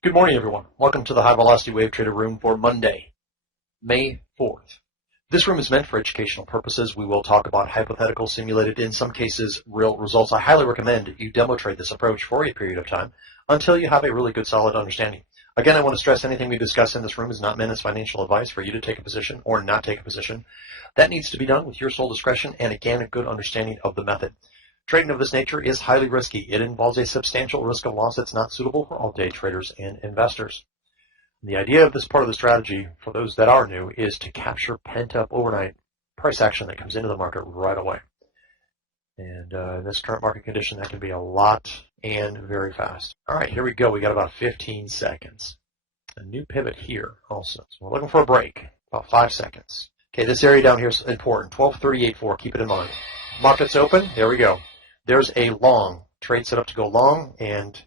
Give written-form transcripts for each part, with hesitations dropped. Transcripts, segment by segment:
Good morning, everyone. Welcome to the High Velocity Wave Trader Room for Monday, May 4th. This room is meant for educational purposes. We will talk about hypothetical, simulated, in some cases, real results. I highly recommend you demo trade this approach for a period of time until you have a really good, solid understanding. Again, I want to stress anything we discuss in this room is not meant as financial advice for you to take a position or not take a position. That needs to be done with your sole discretion and, again, a good understanding of the method. Trading of this nature is highly risky. It involves a substantial risk of loss that's not suitable for all day traders and investors. The idea of this part of the strategy, for those that are new, is to capture pent-up overnight price action that comes into the market right away. And in this current market condition, that can be a lot and very fast. All right, here we go. We got about 15 seconds. A new pivot here also. So we're looking for a break, about 5 seconds. Okay, this area down here is important, 1238.4. Keep it in mind. Market's open. There we go. There's a long trade set up to go long, and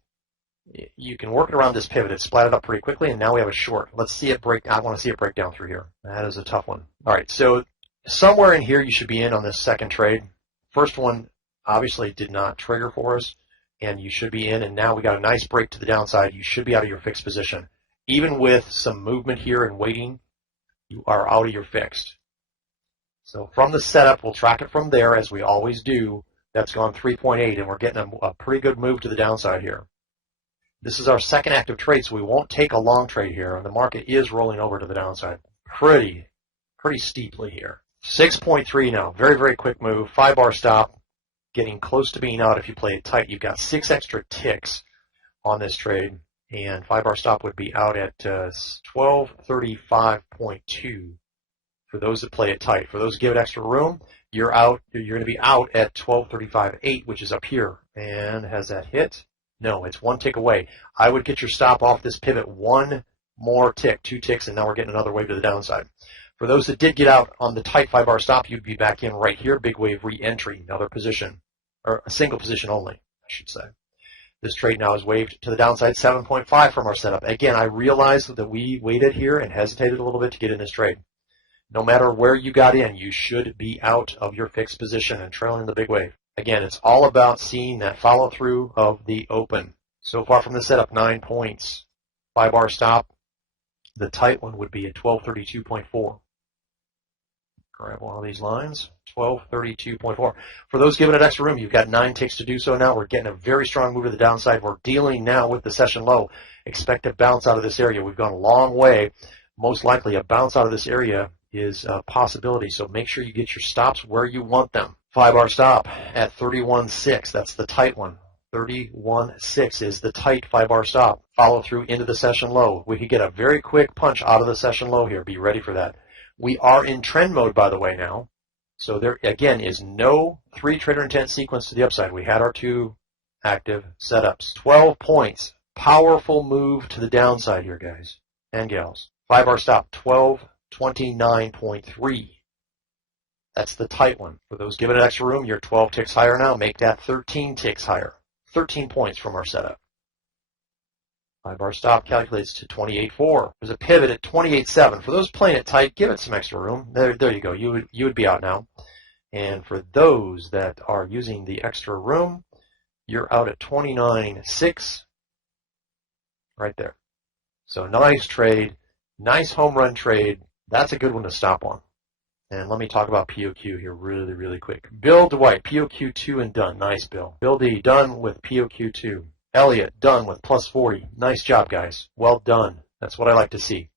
you can work it around this pivot. It's splatted up pretty quickly, and now we have a short. Let's see it break. I want to see it break down through here. That is a tough one. All right, so somewhere in here you should be in on this second trade. First one obviously did not trigger for us, and you should be in, and now we got a nice break to the downside. You should be out of your fixed position. Even with some movement here and waiting, you are out of your fixed. So from the setup, we'll track it from there, as we always do. That's gone 3.8, and we're getting a pretty good move to the downside here. This is our second active trade, so we won't take a long trade here, and the market is rolling over to the downside pretty steeply here. 6.3 now, very, very quick move. 5-bar stop, getting close to being out if you play it tight. You've got 6 extra ticks on this trade, and 5-bar stop would be out at 1235.2 for those that play it tight. For those that give it extra room, you're out. You're going to be out at 1235.8, which is up here. And has that hit? No, it's 1 tick away. I would get your stop off this pivot 1 more tick, 2 ticks, and now we're getting another wave to the downside. For those that did get out on the tight 5-bar stop, you'd be back in right here, big wave re-entry, another position, or a single position only, I should say. This trade now is waved to the downside, 7.5 from our setup. Again, I realize that we waited here and hesitated a little bit to get in this trade. No matter where you got in, you should be out of your fixed position and trailing the big wave. Again, it's all about seeing that follow through of the open. So far from the setup, 9 points. 5-bar stop. The tight one would be at 1232.4. Grab one of these lines, 1232.4. For those giving it extra room, you've got 9 ticks to do so now. We're getting a very strong move to the downside. We're dealing now with the session low. Expect a bounce out of this area. We've gone a long way. Most likely a bounce out of this area is a possibility, so make sure you get your stops where you want them. 5-bar stop at 31.6, that's the tight one. 31.6 is the tight 5-bar stop. Follow through into the session low. We could get a very quick punch out of the session low here. Be ready for that. We are in trend mode, by the way, now. So there, again, is no 3 trader intent sequence to the upside. We had our 2 active setups. 12 points. Powerful move to the downside here, guys and gals. 5-bar stop, 1229.3. That's the tight one. For those giving it extra room, you're 12 ticks higher now. Make that 13 ticks higher. 13 points from our setup. 5-bar stop calculates to 28.4. There's a pivot at 28.7. For those playing it tight, give it some extra room. There you go. You would be out now. And for those that are using the extra room, you're out at 29.6. Right there. So nice trade. Nice home run trade. That's a good one to stop on. And let me talk about POQ here really, really quick. Bill Dwight, POQ 2 and done. Nice, Bill. Bill D, done with POQ 2. Elliot, done with plus 40. Nice job, guys. Well done. That's what I like to see.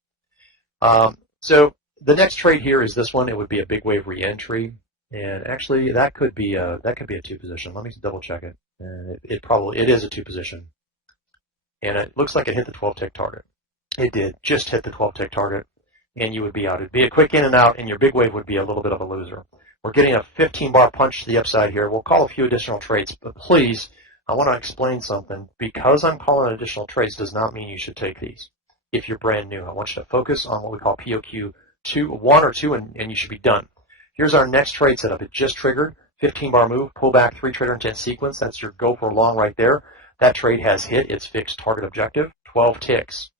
So the next trade here is this one. It would be a big wave re-entry. And actually, that could be a 2 position. Let me double check it. And it is a 2 position. And it looks like it hit the 12 tick target. It did. Just hit the 12 tick target. And you would be out. It'd be a quick in and out, and your big wave would be a little bit of a loser. We're getting a 15-bar punch to the upside here. We'll call a few additional trades, but please, I want to explain something. Because I'm calling additional trades does not mean you should take these. If you're brand new, I want you to focus on what we call POQ 1 or 2, and you should be done. Here's our next trade setup. It just triggered. 15-bar move, pull back, 3 trader intent sequence. That's your go for long right there. That trade has hit its fixed target objective, 12 ticks.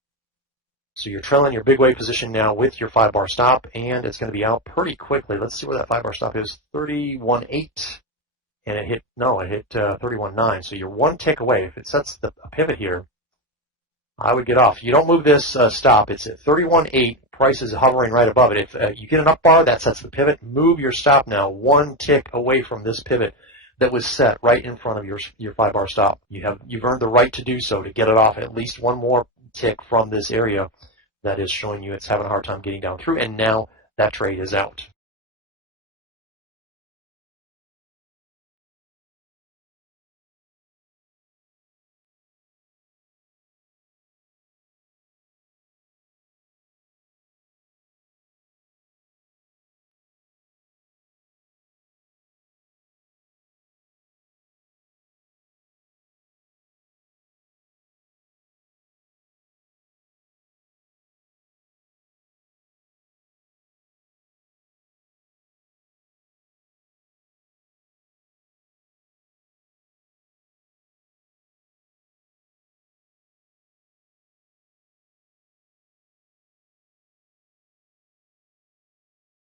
So you're trailing your big wave position now with your 5-bar stop, and it's going to be out pretty quickly. Let's see where that 5-bar stop is. 31.8, and it hit 31.9. So you're 1 tick away. If it sets a pivot here, I would get off. You don't move this stop. It's at 31.8. Price is hovering right above it. If you get an up bar, that sets the pivot. Move your stop now one tick away from this pivot that was set right in front of your 5-bar stop. You've earned the right to do so, to get it off at least one more tick from this area that is showing you it's having a hard time getting down through, and now that trade is out.